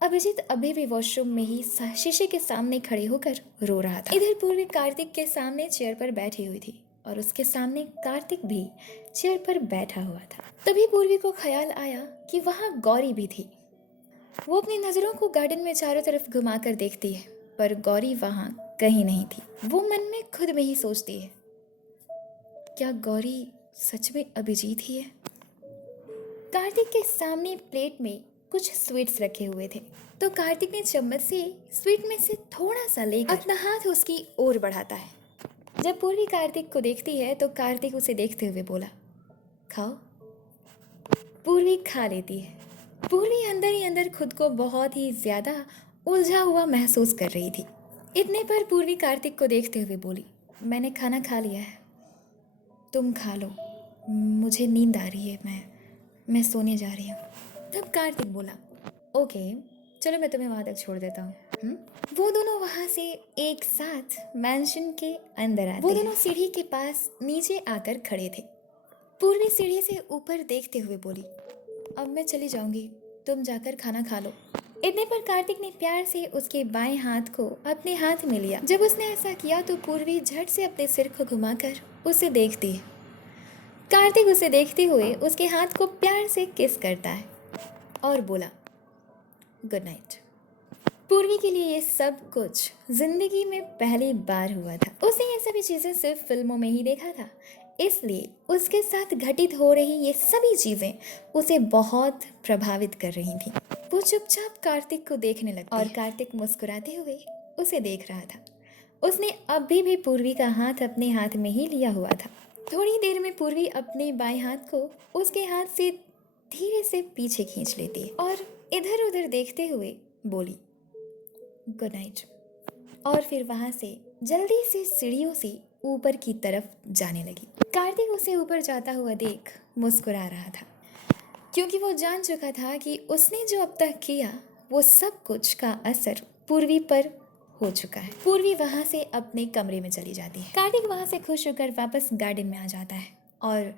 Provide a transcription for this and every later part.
अभिजीत अभी भी वॉशरूम में ही शीशे के सामने खड़े होकर रो रहा था। इधर पूर्वी कार्तिक के सामने चेयर पर बैठी हुई थी और उसके सामने कार्तिक भी चेयर पर बैठा हुआ था। तभी पूर्वी को ख्याल आया कि वहाँ गौरी भी थी। वो अपनी नजरों को गार्डन में चारों तरफ घुमाकर देखती है, पर गौरी वहाँ कहीं नहीं थी। वो मन में खुद में ही सोचती है, क्या गौरी सच में अभिजीत ही है? कार्तिक के सामने प्लेट में कुछ स्वीट्स रखे हुए थे, तो कार्तिक ने चम्मच से स्वीट में से थोड़ा सा लेकर अपना हाथ उसकी ओर बढ़ाता है। जब पूर्वी कार्तिक को देखती है तो कार्तिक उसे देखते हुए बोला, खाओ। पूर्वी खा लेती है। पूर्वी अंदर ही अंदर खुद को बहुत ही ज्यादा उलझा हुआ महसूस कर रही थी। इतने पर पूर्वी कार्तिक को देखते हुए बोली, मैंने खाना खा लिया है, तुम खा लो, मुझे नींद आ रही है, मैं सोने जा रही हूँ। तब कार्तिक बोला, ओके चलो मैं तुम्हें वहाँ तक छोड़ देता हूँ। वो दोनों वहाँ से एक साथ मैंशन के अंदर आते। वो दोनों सीढ़ी के पास नीचे आकर खड़े थे। पूर्वी सीढ़ी से ऊपर देखते हुए बोली, अब मैं चली जाऊंगी, तुम जाकर खाना खा लो। इतने पर कार्तिक ने प्यार से उसके बाएं हाथ को अपने हाथ में लिया। जब उसने ऐसा किया तो पूर्वी झट से अपने सिर को घुमाकर उसे देखती है। कार्तिक उसे देखते हुए उसके हाथ को प्यार से किस करता है और बोला, गुड नाइट। पूर्वी के लिए ये सब कुछ जिंदगी में पहली बार हुआ था। उसने ये सभी चीजें सिर्फ फिल्मों में ही देखा था, इसलिए उसके साथ घटित हो रही ये सभी चीजें उसे बहुत प्रभावित कर रही थी। वो चुपचाप कार्तिक को देखने लगी और कार्तिक मुस्कुराते हुए उसे देख रहा था। उसने अभी भी पूर्वी का हाथ अपने हाथ में ही लिया हुआ था। थोड़ी देर में पूर्वी अपने बाएं हाथ को उसके हाथ से धीरे से पीछे खींच लेती है और इधर उधर देखते हुए बोली, गुड नाइट। और फिर वहां से जल्दी से सीढ़ियों से ऊपर की तरफ जाने लगी। कार्तिक उसे ऊपर जाता हुआ देख मुस्कुरा रहा था, क्योंकि वो जान चुका था कि उसने जो अब तक किया वो सब कुछ का असर पूर्वी पर हो चुका है। पूर्वी वहां से अपने कमरे में चली जाती है। कार्तिक वहां से खुश होकर वापस गार्डन में आ जाता है और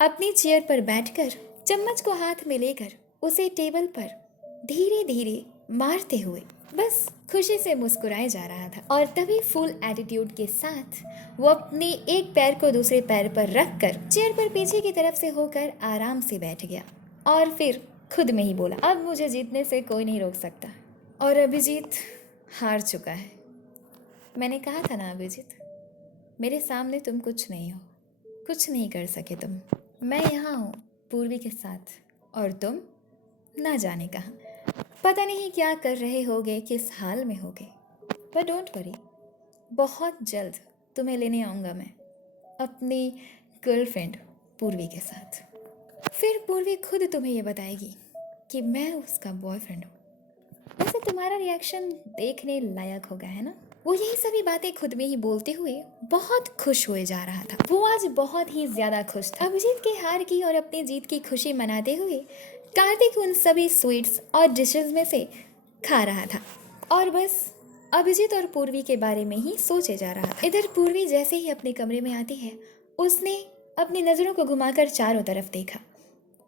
अपनी चेयर पर बैठकर चम्मच को हाथ में लेकर उसे टेबल पर धीरे धीरे मारते हुए बस खुशी से मुस्कुराए जा रहा था। और तभी फुल एटीट्यूड के साथ वो अपने एक पैर को दूसरे पैर पर रखकर चेयर पर पीछे की तरफ से होकर आराम से बैठ गया और फिर खुद में ही बोला, अब मुझे जीतने से कोई नहीं रोक सकता और अभिजीत हार चुका है। मैंने कहा था ना अभिजीत, मेरे सामने तुम कुछ नहीं हो, कुछ नहीं कर सके तुम। मैं यहाँ हूँ पूर्वी के साथ और तुम ना जाने कहाँ, पता नहीं क्या कर रहे होगे, किस हाल में होगे, पर डोंट वरी, बहुत जल्द तुम्हें लेने आऊँगा मैं अपनी गर्लफ्रेंड पूर्वी के साथ। फिर पूर्वी खुद तुम्हें ये बताएगी कि मैं उसका बॉयफ्रेंड हूँ। वैसे तुम्हारा रिएक्शन देखने लायक होगा, है ना? वो यही सभी बातें खुद में ही बोलते हुए बहुत खुश हुए जा रहा था। वो आज बहुत ही ज्यादा खुश था। अभिजीत के हार की और अपनी जीत की खुशी मनाते हुए कार्तिक उन सभी स्वीट्स और डिशेस में से खा रहा था और बस अभिजीत और पूर्वी के बारे में ही सोचे जा रहा था। इधर पूर्वी जैसे ही अपने कमरे में आती है, उसने अपनी नजरों को घुमाकर चारों तरफ देखा।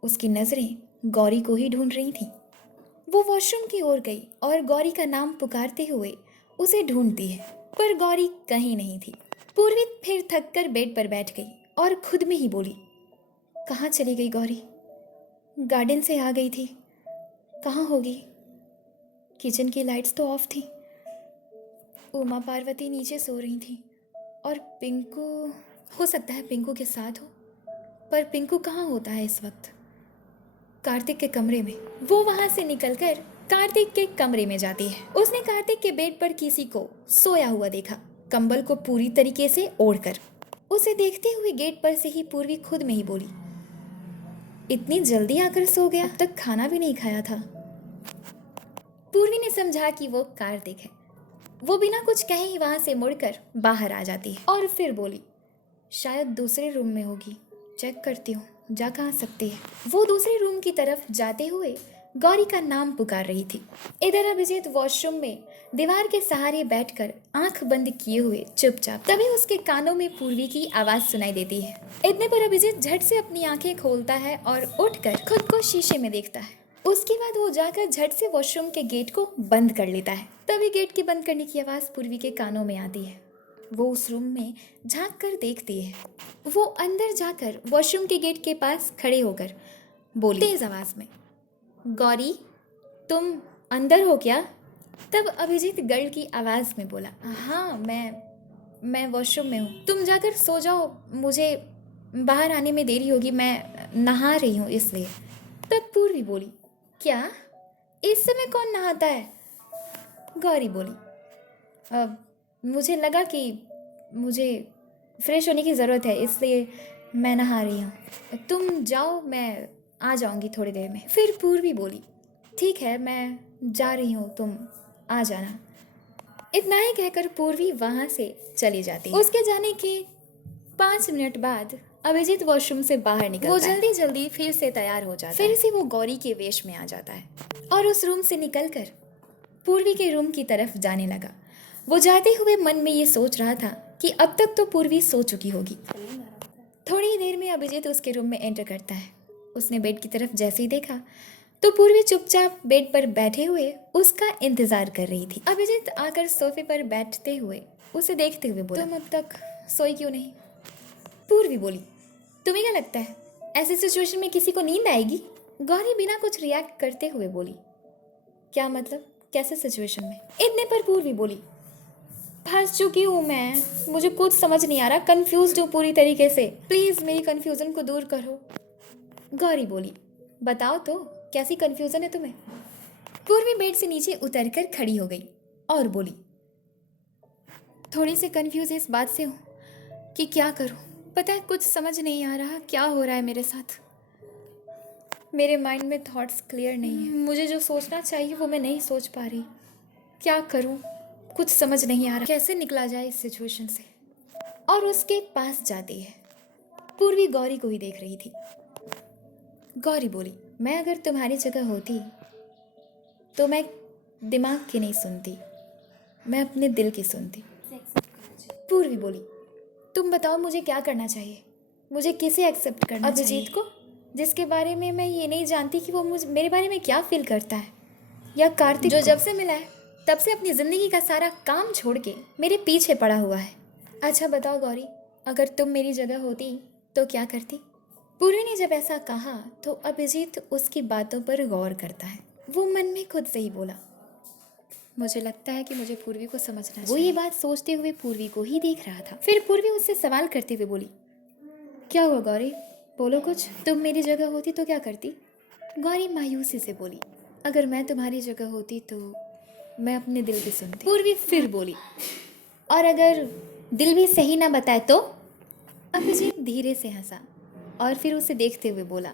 उसकी नजरें गौरी को ही ढूंढ रही थी। वो वॉशरूम की ओर गई और गौरी का नाम पुकारते हुए उसे ढूंढती है, पर गौरी कहीं नहीं थी। पूर्वी फिर थककर बेड पर बैठ गई और खुद में ही बोली, कहाँ चली गई गौरी? गार्डन से आ गई थी, कहाँ होगी? किचन की लाइट्स तो ऑफ थी, उमा पार्वती नीचे सो रही थी और पिंकू, हो सकता है पिंकू के साथ हो, पर पिंकू कहाँ होता है इस वक्त? कार्तिक के कमरे में। वो वहां से निकलकर कार्तिक के कमरे में जाती है। उसने कार्तिक के बेड पर किसी को सोया हुआ देखा, कंबल को पूरी तरीके से ओढ़कर। उसे देखते हुए गेट पर से ही पूर्वी खुद में ही बोली, इतनी जल्दी आकर सो गया, अब तक खाना भी नहीं खाया था। पूर्वी ने समझा कि वो कार्तिक है। वो बिना कुछ कहे ही वहां से मुड़कर बाहर आ जाती है और फिर बोली, शायद दूसरे रूम में होगी, चेक करती हूँ, जा कहाँ सकती है। वो दूसरे रूम की तरफ जाते हुए गौरी का नाम पुकार रही थी। इधर अभिजीत वॉशरूम में दीवार के सहारे बैठकर आंख बंद किए हुए चुपचाप। तभी उसके कानों में पूर्वी की आवाज सुनाई देती है। इतने पर अभिजीत झट से अपनी आंखें खोलता है और उठकर खुद को शीशे में देखता है उसके बाद वो जाकर झट से वॉशरूम के गेट को बंद कर लेता है। तभी गेट के बंद करने की आवाज़ पूर्वी के कानों में आती है। वो उस रूम में झांक कर देखती है। वो अंदर जाकर वॉशरूम के गेट के पास खड़े होकर बोली तेज आवाज़ में, गौरी तुम अंदर हो क्या? तब अभिजीत गर्ल की आवाज़ में बोला, हाँ मैं वॉशरूम में हूँ, तुम जाकर सो जाओ, मुझे बाहर आने में देरी होगी, मैं नहा रही हूँ इसलिए। तब पूर्वी बोली, क्या इस समय कौन नहाता है? गौरी बोली, अब मुझे लगा कि मुझे फ्रेश होने की ज़रूरत है इसलिए मैं नहा रही हूँ, तुम जाओ, मैं आ जाऊँगी थोड़ी देर में। फिर पूर्वी बोली, ठीक है मैं जा रही हूँ, तुम आ जाना। इतना ही कहकर पूर्वी वहाँ से चली जाती है। उसके जाने के 5 मिनट बाद अभिजीत वॉशरूम से बाहर निकलता है। वो जल्दी जल्दी फिर से तैयार हो जाता है। फिर से वो गौरी के वेश में आ जाता है और उस रूम से निकलकर पूर्वी के रूम की तरफ जाने लगा। वो जाते हुए मन में ये सोच रहा था कि अब तक तो पूर्वी सो चुकी होगी। थोड़ी ही देर में अभिजीत उसके रूम में एंटर करता है। उसने बेड की तरफ जैसे ही देखा तो पूर्वी चुपचाप बेड पर बैठे हुए उसका इंतजार कर रही थी। अभिजीत आकर सोफे पर बैठते हुए उसे देखते हुए बोला, तुम अब तक सोई क्यों नहीं? पूर्वी बोली, तुम्हें क्या लगता है ऐसी सिचुएशन में किसी को नींद आएगी? गौरी बिना कुछ रिएक्ट करते हुए बोली, क्या मतलब, कैसे सिचुएशन में? इतने पर पूर्वी बोली, फंस चुकी हूँ मैं, मुझे कुछ समझ नहीं आ रहा, कंफ्यूज हूँ पूरी तरीके से, प्लीज मेरी कंफ्यूजन को दूर करो। गौरी बोली, बताओ तो कैसी कंफ्यूजन है तुम्हें? पूर्वी बेड से नीचे उतरकर खड़ी हो गई और बोली, थोड़ी सी कंफ्यूज इस बात से हूँ कि क्या करूँ, पता है कुछ समझ नहीं आ रहा क्या हो रहा है मेरे साथ। मेरे माइंड में थॉट्स क्लियर नहीं है, मुझे जो सोचना चाहिए वो मैं नहीं सोच पा रही, क्या करूँ, कुछ समझ नहीं आ रहा, कैसे निकला जाए इस सिचुएशन से। और उसके पास जाती है। पूर्वी गौरी को ही देख रही थी। गौरी बोली, मैं अगर तुम्हारी जगह होती तो मैं दिमाग की नहीं सुनती, मैं अपने दिल की सुनती। पूर्वी बोली, तुम बताओ मुझे क्या करना चाहिए, मुझे किसे एक्सेप्ट करना चाहिए? अभिजीत को, जिसके बारे में मैं ये नहीं जानती कि वो मेरे बारे में क्या फील करता है, या कार्तिक जो जब से मिला है तब से अपनी ज़िंदगी का सारा काम छोड़ के मेरे पीछे पड़ा हुआ है। अच्छा बताओ गौरी, अगर तुम मेरी जगह होती तो क्या करती? पूर्वी ने जब ऐसा कहा तो अभिजीत उसकी बातों पर गौर करता है। वो मन में खुद से ही बोला, मुझे लगता है कि मुझे पूर्वी को समझना चाहिए। वो ये बात सोचते हुए पूर्वी को ही देख रहा था। फिर पूर्वी उससे सवाल करते हुए बोली, क्या हुआ गौरी, बोलो कुछ, तुम मेरी जगह होती तो क्या करती? गौरी मायूसी से बोली, अगर मैं तुम्हारी जगह होती तो मैं अपने दिल की सुनती। पूर्वी फिर बोली, और अगर दिल भी सही ना बताए तो? अभिजीत धीरे से हंसा और फिर उसे देखते हुए बोला,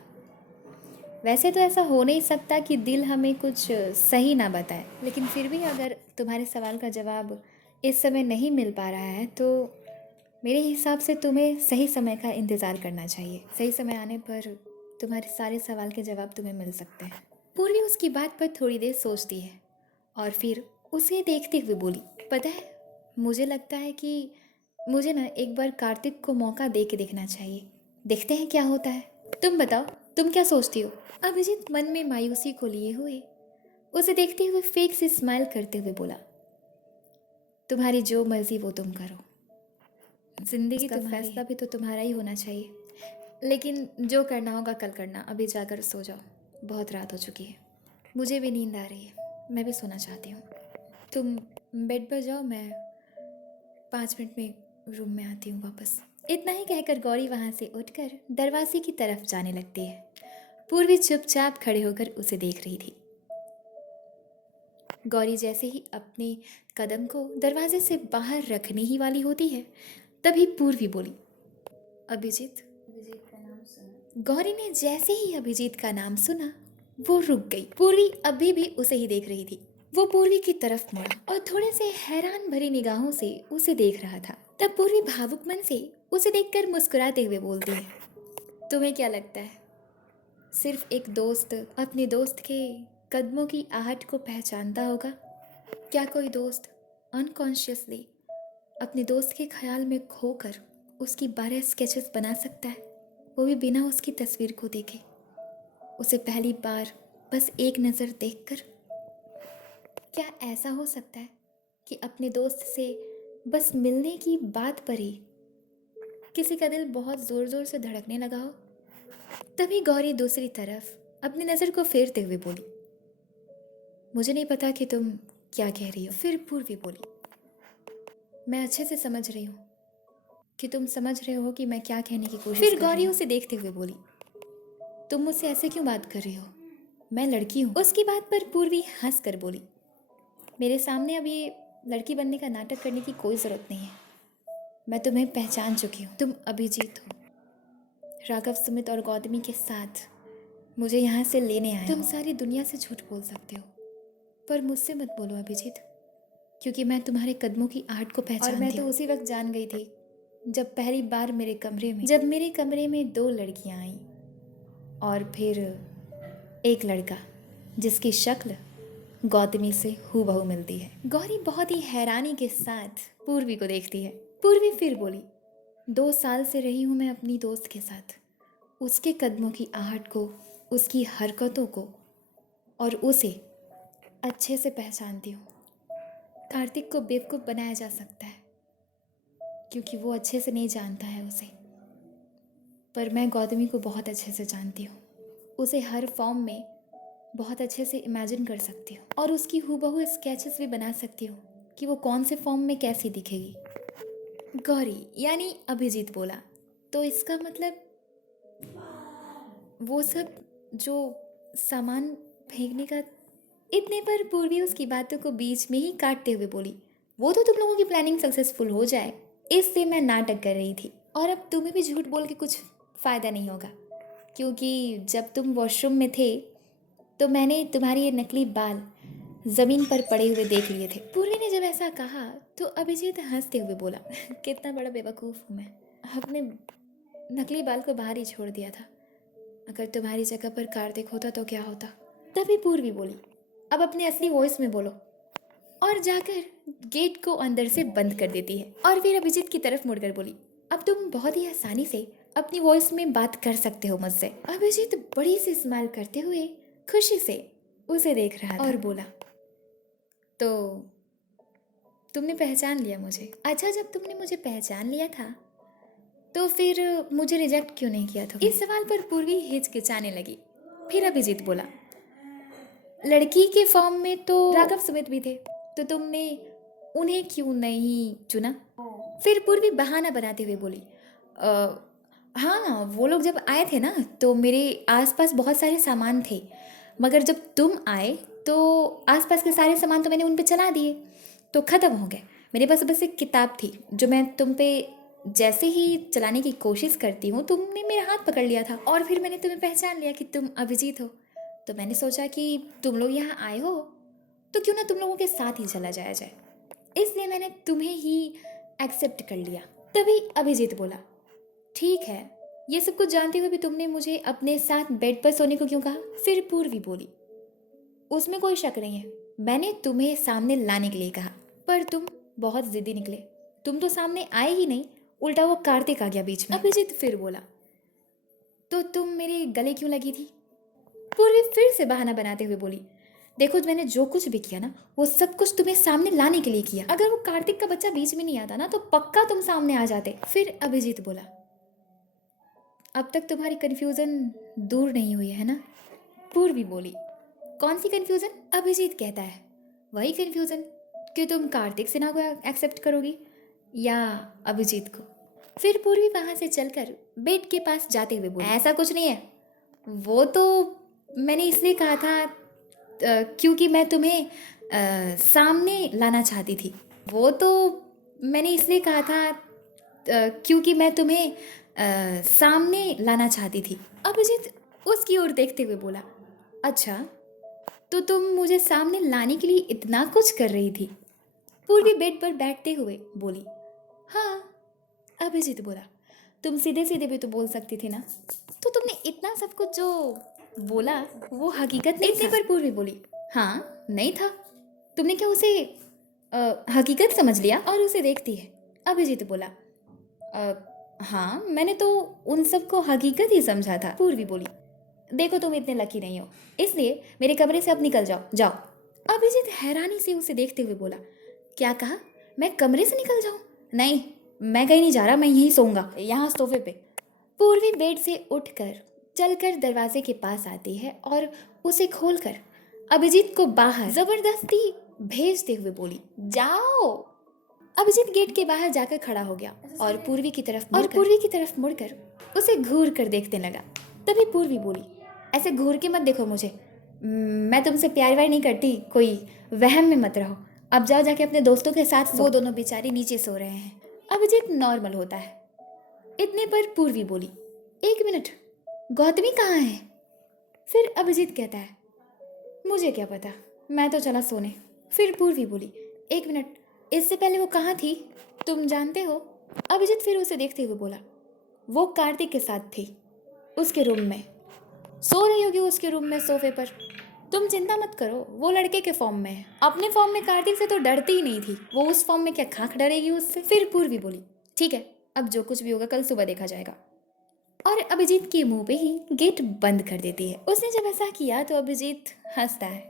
वैसे तो ऐसा हो नहीं सकता कि दिल हमें कुछ सही ना बताए, लेकिन फिर भी अगर तुम्हारे सवाल का जवाब इस समय नहीं मिल पा रहा है तो मेरे हिसाब से तुम्हें सही समय का इंतज़ार करना चाहिए। सही समय आने पर तुम्हारे सारे सवाल के जवाब तुम्हें मिल सकते हैं। पूर्वी उसकी बात पर थोड़ी देर सोचती है और फिर उसे देखते हुए बोली, पता है मुझे लगता है कि मुझे ना एक बार कार्तिक को मौका दे के देखना चाहिए, देखते हैं क्या होता है। तुम बताओ, तुम क्या सोचती हो? अभिजीत मन में मायूसी को लिए हुए उसे देखते हुए फेक से स्माइल करते हुए बोला, तुम्हारी जो मर्जी वो तुम करो, जिंदगी का फैसला भी तो तुम्हारा ही होना चाहिए, लेकिन जो करना होगा कल करना, अभी जाकर सो जाओ, बहुत रात हो चुकी है, मुझे भी नींद आ रही है, मैं भी सोना चाहती हूँ, तुम बेड पर जाओ, मैं 5 मिनट में रूम में आती हूँ वापस। इतना ही कहकर गौरी वहाँ से उठकर दरवाजे की तरफ जाने लगती है। पूर्वी चुपचाप खड़े होकर उसे देख रही थी। गौरी जैसे ही अपने कदम को दरवाजे से बाहर रखने ही वाली होती है तभी पूर्वी बोली, अभिजीत का नाम सुना। गौरी ने जैसे ही अभिजीत का नाम सुना वो रुक गई। पूर्वी अभी भी उसे ही देख रही थी। वो पूर्वी की तरफ मुड़ा और थोड़े से हैरान भरी निगाहों से उसे देख रहा था। तब पूर्वी भावुक मन से उसे देखकर मुस्कुराते हुए बोलती है, तुम्हें क्या लगता है सिर्फ एक दोस्त अपने दोस्त के कदमों की आहट को पहचानता होगा? क्या कोई दोस्त अनकॉन्शियसली अपने दोस्त के ख्याल में खोकर उसकी 12 स्केचेस बना सकता है, वो भी बिना उसकी तस्वीर को देखे? उसे पहली बार बस एक नज़र देखकर। क्या ऐसा हो सकता है कि अपने दोस्त से बस मिलने की बात पर ही किसी का दिल बहुत ज़ोर ज़ोर से धड़कने लगा हो? तभी गौरी दूसरी तरफ अपनी नज़र को फेरते हुए बोली, मुझे नहीं पता कि तुम क्या कह रही हो। फिर पूर्वी बोली, मैं अच्छे से समझ रही हूँ कि तुम समझ रहे हो कि मैं क्या कहने की कोशिश फिर कर रही गौरी हूँ। उसे देखते हुए बोली, तुम मुझसे ऐसे क्यों बात कर रही हो? मैं लड़की हूँ। उसकी बात पर पूर्वी हंस कर बोली, मेरे सामने अब ये लड़की बनने का नाटक करने की कोई ज़रूरत नहीं है। मैं तुम्हें पहचान चुकी हूँ। तुम अभिजीत हो। राघव, सुमित और गौतमी के साथ मुझे यहाँ से लेने आए। तुम सारी दुनिया से झूठ बोल सकते हो, पर मुझसे मत बोलो अभिजीत, क्योंकि मैं तुम्हारे कदमों की आहट को पहचानती हूँ। और मैं तो उसी वक्त जान गई थी जब पहली बार मेरे कमरे में दो लड़कियां आईं और फिर एक लड़का जिसकी शक्ल गौतमी से हूबहू मिलती है। गौरी बहुत ही हैरानी के साथ पूर्वी को देखती है। पूर्वी फिर बोली, 2 साल से रही हूँ मैं अपनी दोस्त के साथ, उसके कदमों की आहट को, उसकी हरकतों को और उसे अच्छे से पहचानती हूँ। कार्तिक को बेवकूफ़ बनाया जा सकता है क्योंकि वो अच्छे से नहीं जानता है उसे, पर मैं गौतमी को बहुत अच्छे से जानती हूँ। उसे हर फॉर्म में बहुत अच्छे से इमेजिन कर सकती हूँ और उसकी हूबहू स्केचेस भी बना सकती हूँ कि वो कौन से फॉर्म में कैसी दिखेगी। गौरी यानी अभिजीत बोला, तो इसका मतलब वो सब जो सामान फेंकने का। इतने पर पूर्वी उसकी बातों को बीच में ही काटते हुए बोली, वो तो तुम लोगों की प्लानिंग सक्सेसफुल हो जाए इससे मैं नाटक कर रही थी, और अब तुम्हें भी झूठ बोल के कुछ फ़ायदा नहीं होगा, क्योंकि जब तुम वॉशरूम में थे तो मैंने तुम्हारे ये नकली बाल ज़मीन पर पड़े हुए देख लिए थे। पूर्वी ने जब ऐसा कहा तो अभिजीत हंसते हुए बोला, कितना बड़ा बेवकूफ़ हूँ मैं, अपने नकली बाल को बाहर ही छोड़ दिया था। अगर तुम्हारी जगह पर कार्तिक होता तो क्या होता। तभी पूर्वी बोली, अब अपने असली वॉइस में बोलो, और जाकर गेट को अंदर से बंद कर देती है। और फिर अभिजीत की तरफ मुड़कर बोली, अब तुम बहुत ही आसानी से अपनी वॉइस में बात कर सकते हो मुझसे। अभिजीत बड़ी सी स्माइल करते हुए खुशी से उसे देख रहा था और बोला, तो तुमने पहचान लिया मुझे? अच्छा, जब तुमने मुझे पहचान लिया था तो फिर मुझे रिजेक्ट क्यों नहीं किया था? इस सवाल पर पूर्वी हिचकिचाने लगी। फिर अभिजीत बोला, लड़की के फॉर्म में तो राघव सुमित भी थे, तो तुमने उन्हें क्यों नहीं चुना? फिर पूर्वी बहाना बनाते हुए बोली, हाँ, वो लोग जब आए थे ना तो मेरे आसपास बहुत सारे सामान थे, मगर जब तुम आए तो आसपास के सारे सामान तो मैंने उन पे चला दिए, तो ख़त्म हो गए। मेरे पास बस एक किताब थी जो मैं तुम पे जैसे ही चलाने की कोशिश करती हूँ तुमने मेरा हाथ पकड़ लिया था, और फिर मैंने तुम्हें पहचान लिया कि तुम अभिजीत हो। तो मैंने सोचा कि तुम लोग यहाँ आए हो तो क्यों ना तुम लोगों के साथ ही चला जाया जाए, इसलिए मैंने तुम्हें ही एक्सेप्ट कर लिया। तभी अभिजीत बोला, ठीक है, ये सब कुछ जानते हुए भी तुमने मुझे अपने साथ बेड पर सोने को क्यों कहा? फिर पूर्वी बोली, उसमें कोई शक नहीं है, मैंने तुम्हें सामने लाने के लिए कहा, पर तुम बहुत जिद्दी निकले। तुम तो सामने आए ही नहीं, उल्टा वो कार्तिक आ गया बीच में। अभिजीत फिर बोला, तो तुम मेरे गले क्यों लगी थी? पूर्वी फिर से बहाना बनाते हुए बोली, देखो मैंने जो कुछ भी किया ना वो सब कुछ तुम्हें सामने लाने के लिए किया। अगर वो कार्तिक का बच्चा बीच में नहीं आता ना तो पक्का तुम सामने आ जाते। फिर अभिजीत बोला, अब तक तुम्हारी कन्फ्यूज़न दूर नहीं हुई है ना? पूर्वी बोली, कौन सी कन्फ्यूज़न? अभिजीत कहता है, वही कन्फ्यूज़न कि तुम कार्तिक सिन्हा को एक्सेप्ट करोगी या अभिजीत को। फिर पूर्वी वहाँ से चलकर बेड के पास जाते हुए बोली, ऐसा कुछ नहीं है, वो तो मैंने इसलिए कहा था क्योंकि मैं तुम्हें सामने लाना चाहती थी। वो तो मैंने इसलिए कहा था क्योंकि मैं तुम्हें सामने लाना चाहती थी। अभिजीत उसकी ओर देखते हुए बोला, अच्छा, तो तुम मुझे सामने लाने के लिए इतना कुछ कर रही थी? पूर्वी बेड पर बैठते हुए बोली, हाँ। अभिजीत बोला, तुम सीधे सीधे भी तो बोल सकती थी ना, तो तुमने इतना सब कुछ जो बोला वो हकीकत नहीं था? पर पूर्वी बोली, हाँ, नहीं था। तुमने क्या उसे हकीकत समझ लिया? और उसे देखती है अभिजीत बोला, हाँ, मैंने तो उन सबको हकीकत ही समझा था। पूर्वी बोली, देखो तुम इतने लकी नहीं हो, इसलिए मेरे कमरे से अब निकल जाओ, जाओ। अभिजीत हैरानी से उसे देखते हुए बोला, क्या कहा? मैं कमरे से निकल जाऊं? नहीं, मैं कहीं नहीं जा रहा, मैं यहीं सोऊंगा, यहाँ सोफे पे। पूर्वी बेड से उठकर चलकर दरवाजे के पास आती है और उसे खोलकर अभिजीत को बाहर जबरदस्ती भेजते हुए बोली, जाओ। अभिजीत गेट के बाहर जाकर खड़ा हो गया और पूर्वी की तरफ मुड़कर उसे घूर कर देखने लगा। तभी पूर्वी बोली, ऐसे घूर के मत देखो मुझे, मैं तुमसे प्यार व्यार नहीं करती, कोई वहम में मत रहो। अब जाओ जाके अपने दोस्तों के साथ सो। वो दोनों बेचारे नीचे सो रहे हैं। अभिजीत नॉर्मल होता है। इतने पर पूर्वी बोली, एक मिनट, गौतमी कहाँ है? फिर अभिजीत कहता है, मुझे क्या पता, मैं तो चला सोने। फिर पूर्वी बोली, एक मिनट, इससे पहले वो कहाँ थी, तुम जानते हो? अभिजीत फिर उसे देखते हुए बोला, वो कार्तिक के साथ थी, उसके रूम में सो रही होगी, उसके रूम में सोफे पर। तुम चिंता मत करो, वो लड़के के फॉर्म में है, अपने फॉर्म में कार्तिक से तो डरती ही नहीं थी, वो उस फॉर्म में क्या खाक डरेगी उससे। फिर पूर्वी बोली, ठीक है, अब जो कुछ भी होगा कल सुबह देखा जाएगा। और अभिजीत के मुंह पे ही गेट बंद कर देती है। उसने जब ऐसा किया तो अभिजीत हंसता है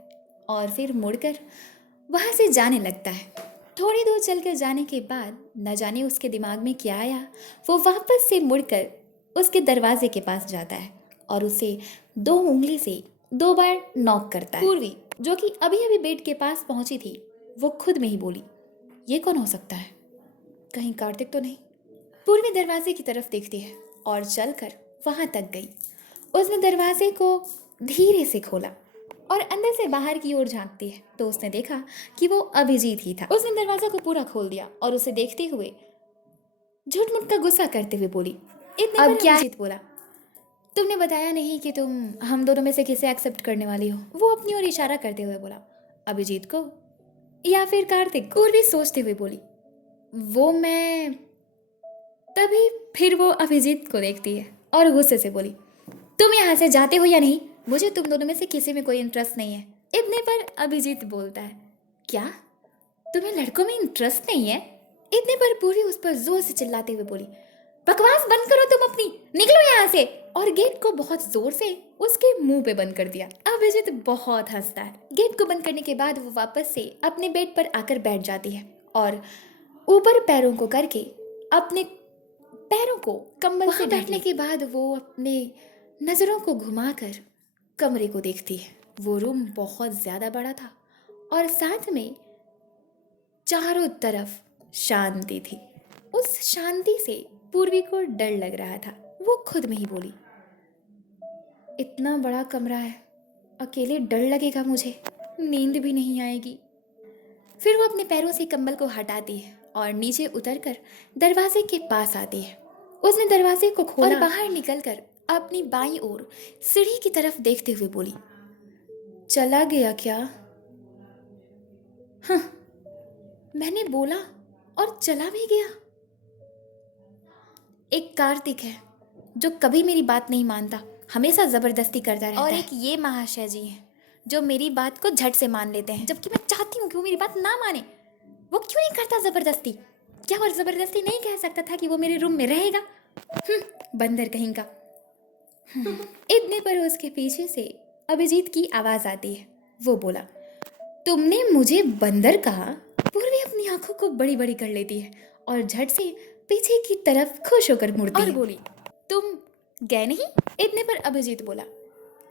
और फिर मुड़कर वहां से जाने लगता है। थोड़ी दूर चलकर जाने के बाद न जाने उसके दिमाग में क्या आया, वो वापस से मुड़कर उसके दरवाजे के पास जाता है और उसे 2 उंगली से 2 बार नॉक करता है। पूर्वी, जो कि अभी अभी बेड के पास पहुंची थी, वो खुद में ही बोली, ये कौन हो सकता है, कहीं कार्तिक तो नहीं? पूर्वी दरवाजे की तरफ देखती है और चलकर वहां तक गई। उसने दरवाजे को धीरे से खोला और अंदर से बाहर की ओर झांकती है तो उसने देखा कि वो अभिजीत ही था। उसने दरवाजा को पूरा खोल दिया और उसे देखते हुए झूठ-मूठ का गुस्सा करते हुए बोली, इतने अब क्या? अभिजीत बोला, तुमने बताया नहीं कि तुम हम दोनों में से किसे एक्सेप्ट करने वाली हो? वो अपनी ओर इशारा करते हुए बोला, अभिजीत को या फिर कार्तिक को? पूर्वी सोचते हुए बोली, वो मैं। तभी फिर वो अभिजीत को देखती है और गुस्से से बोली, तुम यहाँ से जाते हो या नहीं? मुझे तुम दोनों में से किसी में कोई इंटरेस्ट नहीं है। इतने पर अभिजीत बोलता है, क्या तुम्हें लड़कों में इंटरेस्ट नहीं है? इतने पर पूरी उस पर जोर से चिल्लाते हुए बोली, बकवास बंद करो तुम अपनी, निकलो यहाँ से। और गेट को बहुत जोर से उसके मुंह पे बंद कर दिया। अभिजीत बहुत हंसता है। गेट को बंद करने के बाद वो वापस से अपने बेड पर आकर बैठ जाती है और ऊपर पैरों को करके अपने पैरों को कंबल से बैठने के बाद वो अपने नजरों को घुमाकर कमरे को देखती है। वो रूम बहुत ज्यादा बड़ा था और साथ में चारों तरफ शांति थी। उस शांति से पूर्वी को डर लग रहा था। वो खुद में ही बोली, इतना बड़ा कमरा है, अकेले डर लगेगा मुझे, नींद भी नहीं आएगी। फिर वो अपने पैरों से कंबल को हटाती है और नीचे उतरकर दरवाजे के पास आती है। उसने दरवाजे को खोला और बाहर निकलकर अपनी बाईं ओर सीढ़ी की तरफ देखते हुए बोली, चला गया क्या? हाँ, मैंने बोला और चला भी गया। एक कार्तिक है जो कभी मेरी बात नहीं मानता, हमेशा जबरदस्ती करता रहता है। और एक ये महाशय जी हैं जो मेरी बात को झट से मान लेते हैं, जबकि मैं चाहती हूँ कि वो मेरी बात ना माने। वो क्यों नहीं करता जबरदस्ती? क्या और जबरदस्ती नहीं कह सकता था कि वो मेरे रूम में रहेगा? बंदर कहीं का। इतने पर उसके पीछे से अभिजीत की आवाज आती है। वो बोला, तुमने मुझे बंदर कहा? पूर्वी अपनी आंखों को बड़ी बड़ी कर लेती है और झट से पीछे की तरफ खुश होकर मुड़ती है और बोली, तुम गए नहीं? इतने पर अभिजीत बोला,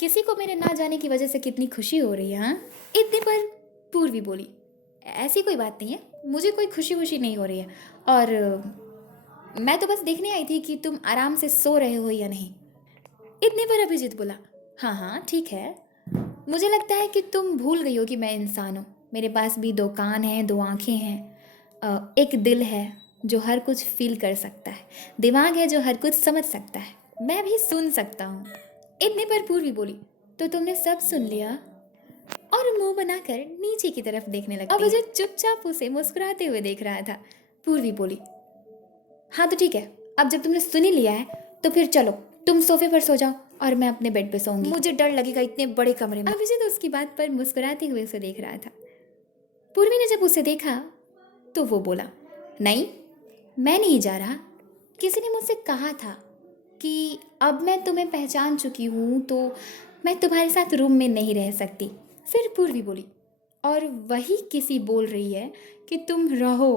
किसी को मेरे ना जाने की वजह से कितनी खुशी हो रही है। हाँ? इतने पर पूर्वी बोली, ऐसी कोई बात नहीं है, मुझे कोई खुशी वुशी नहीं हो रही है, और मैं तो बस देखने आई थी कि तुम आराम से सो रहे हो या नहीं। इतने पर अभिजीत बोला, हाँ हाँ ठीक है, मुझे लगता है कि तुम भूल गई हो कि मैं इंसान हूँ। मेरे पास भी 2 कान हैं, 2 आँखें हैं, एक दिल है जो हर कुछ फील कर सकता है, दिमाग है जो हर कुछ समझ सकता है, मैं भी सुन सकता हूँ। इतने पर पूर्वी बोली, तो तुमने सब सुन लिया? और मुंह बनाकर नीचे की तरफ देखने लगी। अभिजीत चुपचाप उसे मुस्कुराते हुए देख रहा था। पूर्वी बोली, हाँ तो ठीक है, अब जब तुमने सुन ही लिया है तो फिर चलो तुम सोफे पर सो जाओ और मैं अपने बेड पे सोऊंगी, मुझे डर लगेगा इतने बड़े कमरे में। अभिजीत उसकी बात पर मुस्कुराते हुए उसे देख रहा था। पूर्वी ने जब उसे देखा तो वो बोला, नहीं मैं नहीं जा रहा, किसी ने मुझसे कहा था कि अब मैं तुम्हें पहचान चुकी हूँ तो मैं तुम्हारे साथ रूम में नहीं रह सकती। फिर पूर्वी बोली, और वही किसी बोल रही है कि तुम रहो,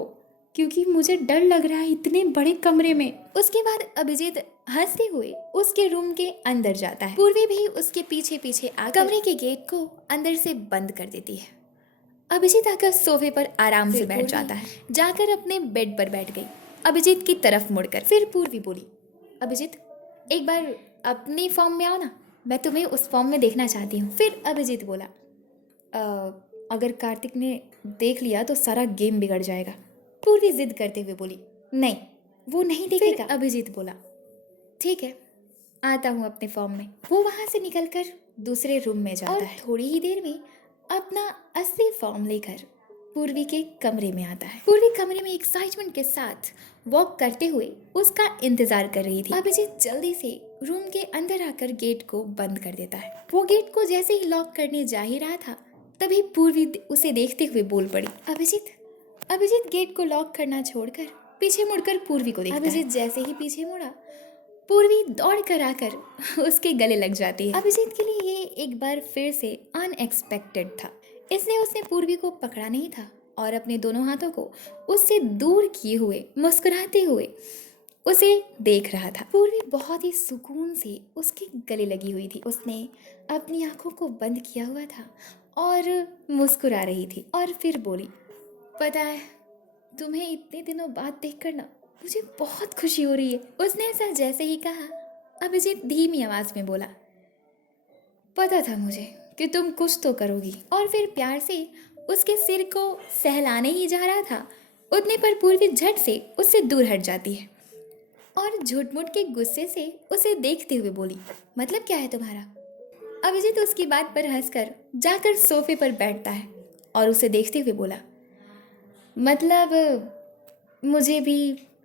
क्योंकि मुझे डर लग रहा है इतने बड़े कमरे में। उसके बाद अभिजीत हंसते हुए उसके रूम के अंदर जाता है। पूर्वी भी उसके पीछे पीछे आकर कमरे के गेट को अंदर से बंद कर देती है। अभिजीत आकर सोफे पर आराम से बैठ जाता है। जाकर अपने बेड पर बैठ गई, अभिजीत की तरफ मुड़कर। फिर पूर्वी बोली, अभिजीत एक बार अपनी फॉर्म में आओ ना, मैं तुम्हें उस फॉर्म में देखना चाहती हूँ। फिर अभिजीत बोला, अगर कार्तिक ने देख लिया तो सारा गेम बिगड़ जाएगा। पूर्वी जिद करते हुए बोली, नहीं वो नहीं देखेगा। फिर अभिजीत बोला, ठीक है आता हूँ अपने फॉर्म में। वो वहाँ से निकलकर दूसरे रूम में जाता है। थोड़ी ही देर में अपना असली फॉर्म लेकर पूर्वी के कमरे में आता है। पूर्वी कमरे में एक्साइटमेंट के साथ वॉक करते हुए उसका इंतजार कर रही थी। अभिजीत जल्दी से रूम के अंदर आकर गेट को बंद कर देता है। वो गेट को जैसे ही लॉक करने जा ही रहा था, तभी पूर्वी उसे देखते हुए बोल पड़ी, अभिजीत। अभिजीत गेट को लॉक करना छोड़कर पीछे मुड़कर पूर्वी को देखता है। अभिजीत जैसे ही पीछे मुड़ा, पूर्वी दौड़ कर आकर उसके गले लग जाती है। अभिजीत के लिए ये एक बार फिर से अनएक्सपेक्टेड था, इसलिए उसने पूर्वी को पकड़ा नहीं था और अपने दोनों हाथों को उससे दूर किए हुए मुस्कुराते हुए उसे देख रहा था। पूर्वी बहुत ही सुकून से उसके गले लगी हुई थी। उसने अपनी आंखों को बंद किया हुआ था और मुस्कुरा रही थी और फिर बोली, पता है तुम्हें इतने दिनों बाद देखकर ना मुझे बहुत खुशी हो रही है। उसने ऐसा जैसे ही कहा, अभिजीत धीमी आवाज में बोला, पता था मुझे कि तुम कुछ तो करोगी। और फिर प्यार से उसके सिर को सहलाने ही जा रहा था, उतने पर पूर्वी झट से उससे दूर हट जाती है और झूठ-मूठ के गुस्से से उसे देखते हुए बोली, मतलब क्या है तुम्हारा? अभिजीत उसकी बात पर हंसकर जाकर सोफे पर बैठता है और उसे देखते हुए बोला, मतलब मुझे भी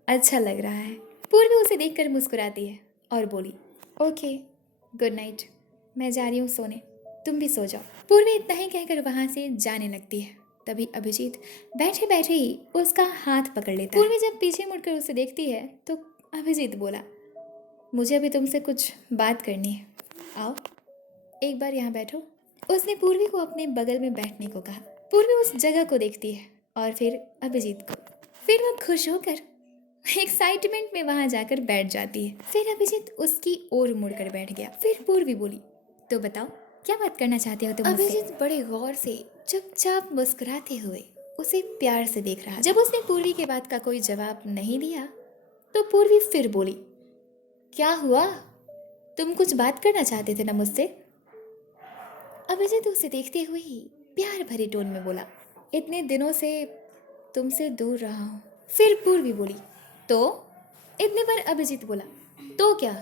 अच्छा लग रहा है। पूर्वी उसे देखकर मुस्कुराती है और बोली, ओके गुड नाइट, मैं जा रही हूँ सोने, तुम भी सो जाओ। पूर्वी इतना ही कहकर वहाँ से जाने लगती है। तभी अभिजीत बैठे बैठे ही उसका हाथ पकड़ लेता है। पूर्वी जब पीछे मुड़कर उसे देखती है तो अभिजीत बोला, मुझे अभी तुमसे कुछ बात करनी है, आओ एक बार यहाँ बैठो। उसने पूर्वी को अपने बगल में बैठने को कहा। पूर्वी उस जगह को देखती है और फिर अभिजीत को। फिर वो खुश होकर एक्साइटमेंट में वहां जाकर बैठ जाती है। फिर अभिजीत उसकी ओर मुड़कर बैठ गया। फिर पूर्वी बोली, तो बताओ क्या बात करना चाहते हो तुम मुझसे? अभिजीत बड़े गौर से चुपचाप मुस्कुराते हुए उसे प्यार से देख रहा। जब उसने पूर्वी के बात का कोई जवाब नहीं दिया तो पूर्वी फिर बोली, क्या हुआ, तुम कुछ बात करना चाहते थे ना मुझसे? अभिजीत उसे देखते हुए ही प्यार भरे टोन में बोला, इतने दिनों से तुमसे दूर रहा हूँ। फिर पूर्वी बोली, तो? इतने पर अभिजीत बोला, तो क्या,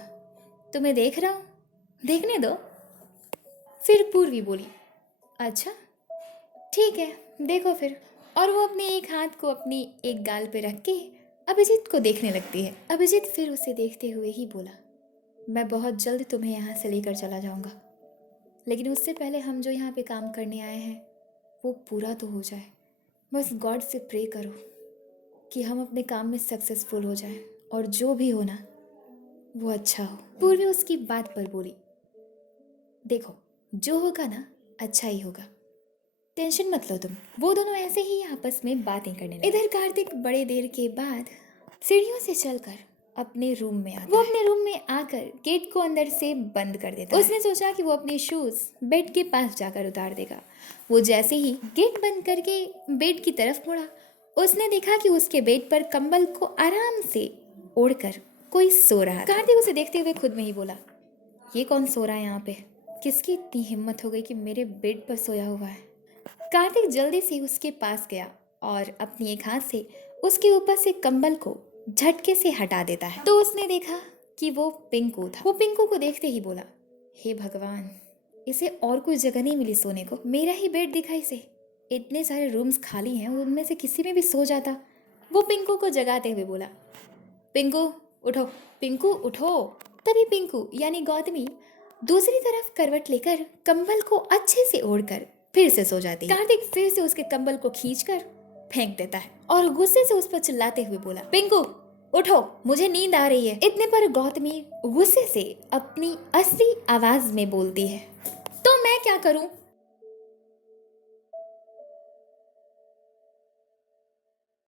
तुम्हें देख रहा हूँ, देखने दो। फिर पूर्वी बोली, अच्छा ठीक है देखो फिर। और वो अपने एक हाथ को अपनी एक गाल पे रख के अभिजीत को देखने लगती है। अभिजीत फिर उसे देखते हुए ही बोला, मैं बहुत जल्द तुम्हें यहाँ से लेकर चला जाऊँगा, लेकिन उससे पहले हम जो यहाँ पे काम करने आए हैं वो पूरा तो हो जाए। बस गॉड से प्रे करो कि हम अपने काम में सक्सेसफुल हो जाएं और जो भी हो ना वो अच्छा हो। पूर्वी उसकी बात पर बोली, देखो जो होगा ना अच्छा ही होगा, टेंशन मत लो तुम। वो दोनों ऐसे ही आपस में बातें करने लगे। इधर कार्तिक बड़े देर के बाद सीढ़ियों से चलकर अपने रूम में आता। वो अपने रूम में आकर गेट को अंदर से बंद कर देता है। उसने सोचा कि वो अपने शूज बेड के पास जाकर उतार देगा। वो जैसे ही गेट बंद करके बेड की तरफ मुड़ा, उसने देखा कि उसके बेड पर कंबल को आराम से ओढ़कर कोई सो रहा था। कार्तिक उसे देखते हुए खुद में ही बोला, ये कौन सो रहा है यहाँ पे? किसकी इतनी हिम्मत हो गई कि मेरे बेड पर सोया हुआ है? कार्तिक जल्दी से उसके पास गया और अपनी एक हाथ से उसके ऊपर से कंबल को झटके से हटा देता है। तो उसने देखा कि वो पिंकू था। वो पिंकू को देखते ही बोला, हे भगवान, इसे और कोई जगह नहीं मिली सोने को, मेरा ही बेड दिखा इसे। इतने सारे रूम्स खाली हैं, उनमें से किसी में भी सो जाता। वो पिंकू को जगाते हुए बोला, पिंकू उठो, पिंकू उठो। तभी पिंकू यानी गौतमी दूसरी तरफ करवट लेकर कंबल को अच्छे से ओढ़कर फिर से सो जाती है। कार्तिक फिर से उसके कंबल को खींचकर फेंक देता है और गुस्से से उस पर चिल्लाते हुए बोला, पिंकू उठो, मुझे नींद आ रही है। इतने पर गौतमी गुस्से से अपनी असली आवाज में बोलती है, तो मैं क्या करूं?